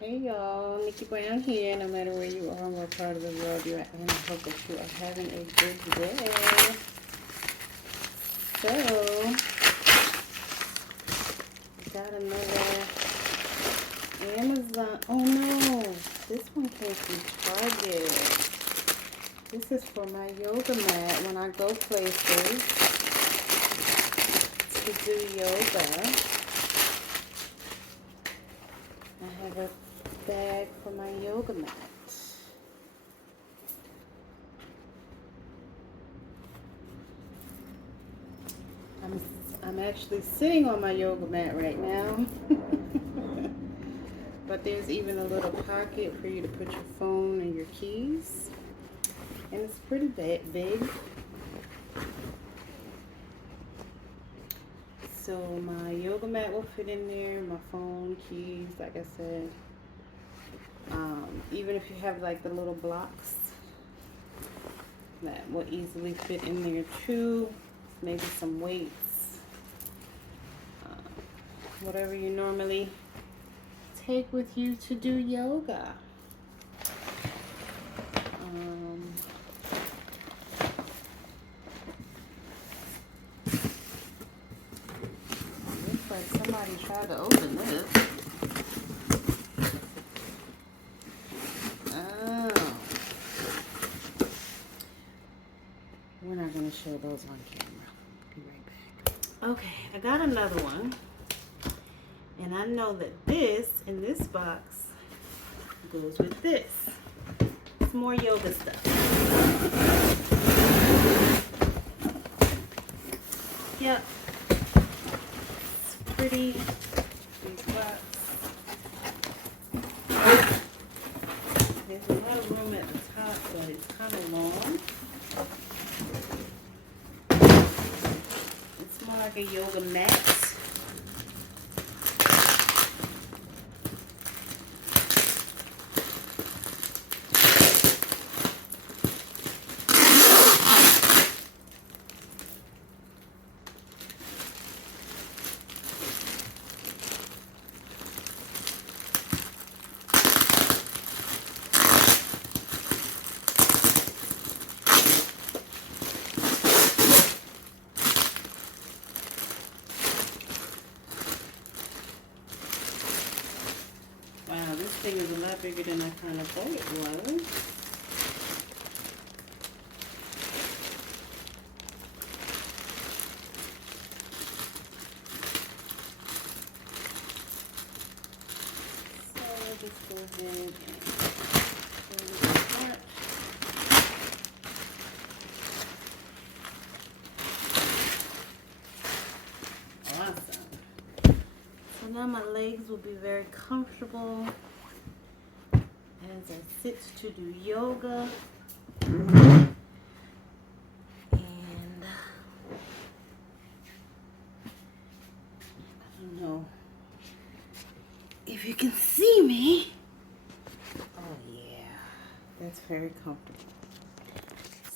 Hey y'all, Nickie Brown here. No matter where you are, what part of the world you're at, and I hope that you are having a good day. So, got another Amazon. Oh no, this one came from Target. This is for my yoga mat when I go places to do yoga. I have a bag for my yoga mat. I'm actually sitting on my yoga mat right now. But there's even a little pocket for you to put your phone and your keys. And it's pretty big. So my yoga mat will fit in there, my phone, keys, like I said. Even if you have like the little blocks, that will easily fit in there too. Maybe some weights. Whatever you normally take with you to do yoga. Looks like somebody tried to open this. Oh. We're not going to show those on camera. Be right back. Okay, I got another one. And I know that this, in this box, goes with this. It's more yoga stuff. Yep. It's pretty. These box. There's a lot of room at the top, but it's kind of long. It's more like a yoga mat. Wow, this thing is a lot bigger than I kind of thought it was. So I'll just go ahead and pull it apart. Awesome. So now my legs will be very comfortable as I sit to do yoga. And I don't know if you can see me. Oh yeah, that's very comfortable.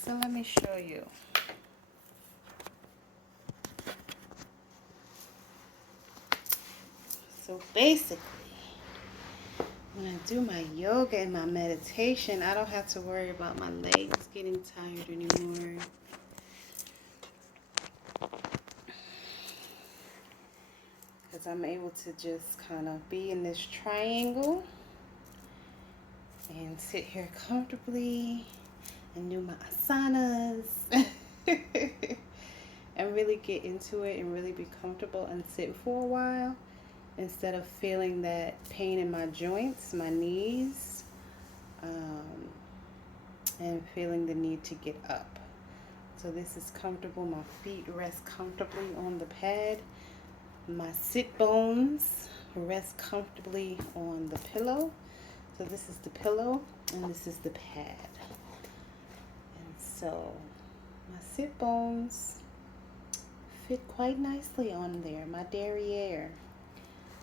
So let me show you. So basically, when I do my yoga and my meditation, I don't have to worry about my legs getting tired anymore. Because I'm able to just kind of be in this triangle and sit here comfortably and do my asanas and really get into it and really be comfortable and sit for a while, instead of feeling that pain in my joints, my knees, and feeling the need to get up. So this is comfortable. My feet rest comfortably on the pad. My sit bones rest comfortably on the pillow. So this is the pillow and this is the pad. And so my sit bones fit quite nicely on there, my derriere.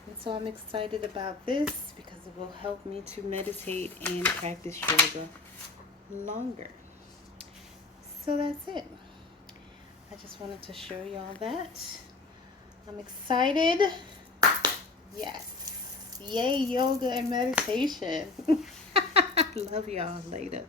And so I'm excited about this because it will help me to meditate and practice yoga longer. So that's it. I just wanted to show y'all that. I'm excited. Yes. Yay, yoga and meditation. Love y'all. Later.